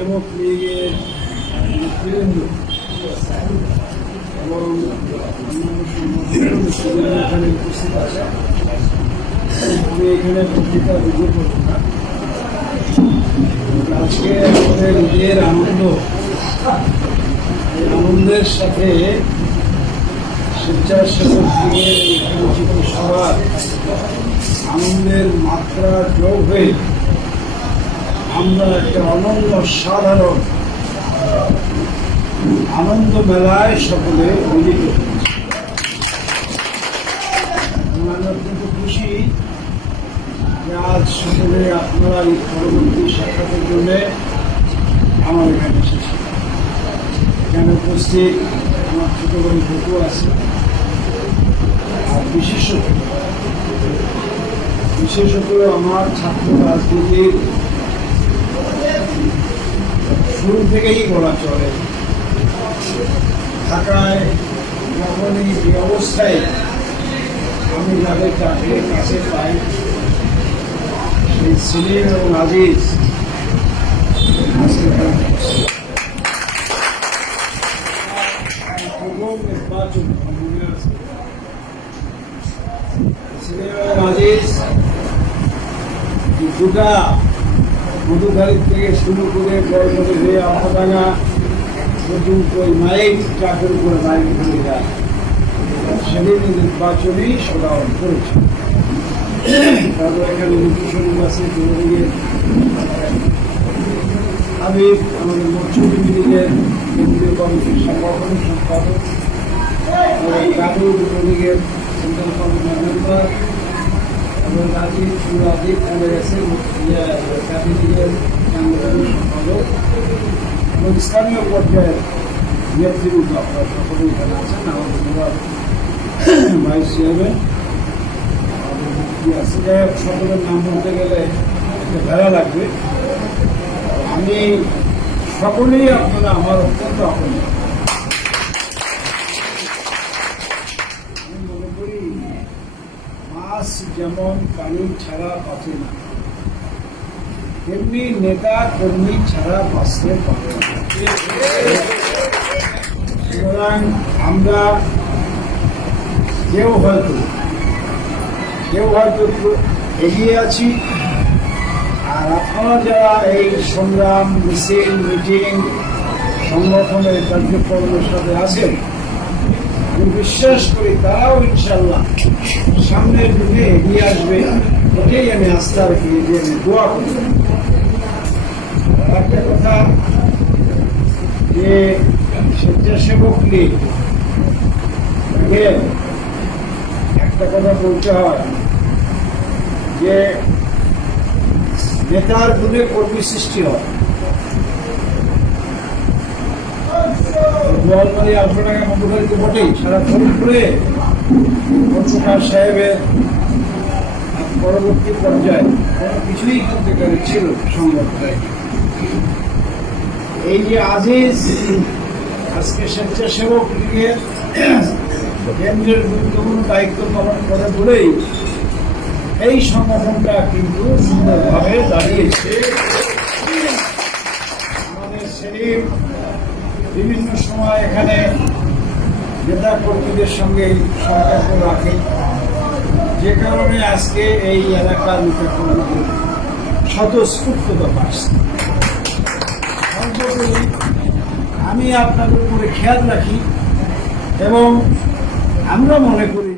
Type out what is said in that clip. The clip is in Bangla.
স্বেচ্ছাসেবক লীগের নেতৃবৃন্দ এবং অন্যান্য সংগঠনের এখানে উপস্থিত আছে। আমি এখানে বক্তৃতা দিতে পারব না। আজকে আমাদের ঈদের আনন্দ, এই আনন্দের সাথে স্বেচ্ছাসেবক লীগের উচিত সভার আনন্দের মাত্রা যোগ হয়ে আমরা একটা অনন্য সাধারণ আনন্দ মেলায় সকলে মিলিত হয়েছি। আমি অত্যন্ত খুশি যে আজ সকলে আপনারা এই পরবর্তী সাক্ষাতের জন্য আমার এখানে এসেছি। এখানে উপস্থিত আমার ছোট বড় বন্ধু আছে, আর বিশেষত আমার ছাত্র রাজনীতির শুরু থেকেই বলা চলে। ঢাকায় যখনই যে অবস্থায় আমি যাদের চাকরির কাছে পাই, সেই সেলিম এবং আজিজ নির্বাচন মনে আছে। সেলিম এবং আজিজ গোটা মধুখালীর থেকে শুরু করে বড়মধু হয়ে আমদাঙ্গা পর্যন্ত ওই মাইক ট্রাকের উপরে মাইক ঘুরে যায়, সেদিন নির্বাচনী সদাহরণ করেছে। তারপর এখানে নির্বাচন আছে যুবলীগের হাবিব, আমাদের মৎস্যজীবী লীগের কেন্দ্রীয় কমিটির সাংগঠনিক সম্পাদক, গাজী যুবলীগের সেন্ট্রাল কমিটির মেম্বার, এবং রাজীব চলে গেছে জাতীয় লীগের সাংগঠনিক সম্পাদক এবং স্থানীয় পর্যায়ের নেতৃবৃন্দ আপনারা সকলেই এখানে আছেন। আমাদের ভাইস চেয়ারম্যান আছে, যাই হোক সকলের নাম বলতে গেলে একটা ভালো লাগবে। আমি সকলেই আপনারা আমার অত্যন্ত আপন। আমি মনে করি মাছ যেমন পানি ছাড়া বাঁচে না, তেমনি নেতা কর্মী ছাড়া বাঁচতে পারে না। সুতরাং আমরা কেউ হয়তো এগিয়ে আছি, আর আপনারা যারা এই সংগ্রাম, মিছিল, মিটিং, সংগঠনের কার্যক্রমের সাথে আছেন, আমি বিশ্বাস করি তারাও ইনশাল্লাহ সামনের দিকে এগিয়ে আসবে। এটাই আমি আস্থা রাখি, যে আমি দোয়া করি। একটা কথা, যে স্বেচ্ছাসেবক লীগ একটা কথা বলতে হয় যে নেতার গুণে কর্মী সৃষ্টি হয়। গোয়ালমারি আলফাডাঙ্গা মধুখালী তো বটেই, সারা ফরিদপুরে প্রকাশ সাহেবের পরবর্তী পর্যায়ে কোনো কিছুই কিন্তু ছিল সংগঠনে। এই যে আজিজ আজকে স্বেচ্ছাসেবক লীগের কেন্দ্রের গুরুত্বপূর্ণ দায়িত্ব পালন করে বলেই এই সংগঠনটা কিন্তু সুন্দরভাবে দাঁড়িয়েছে। আমাদের সেলিম বিভিন্ন সময় এখানে নেতা কর্মীদের সঙ্গে সম্পর্ক রাখে, যে কারণে আজকে এই এলাকার নেতা কর্মীদের স্বতঃস্ফূর্ততা পাচ্ছে। আমি আপনাদের উপরে খেয়াল রাখি এবং আমরা মনে করি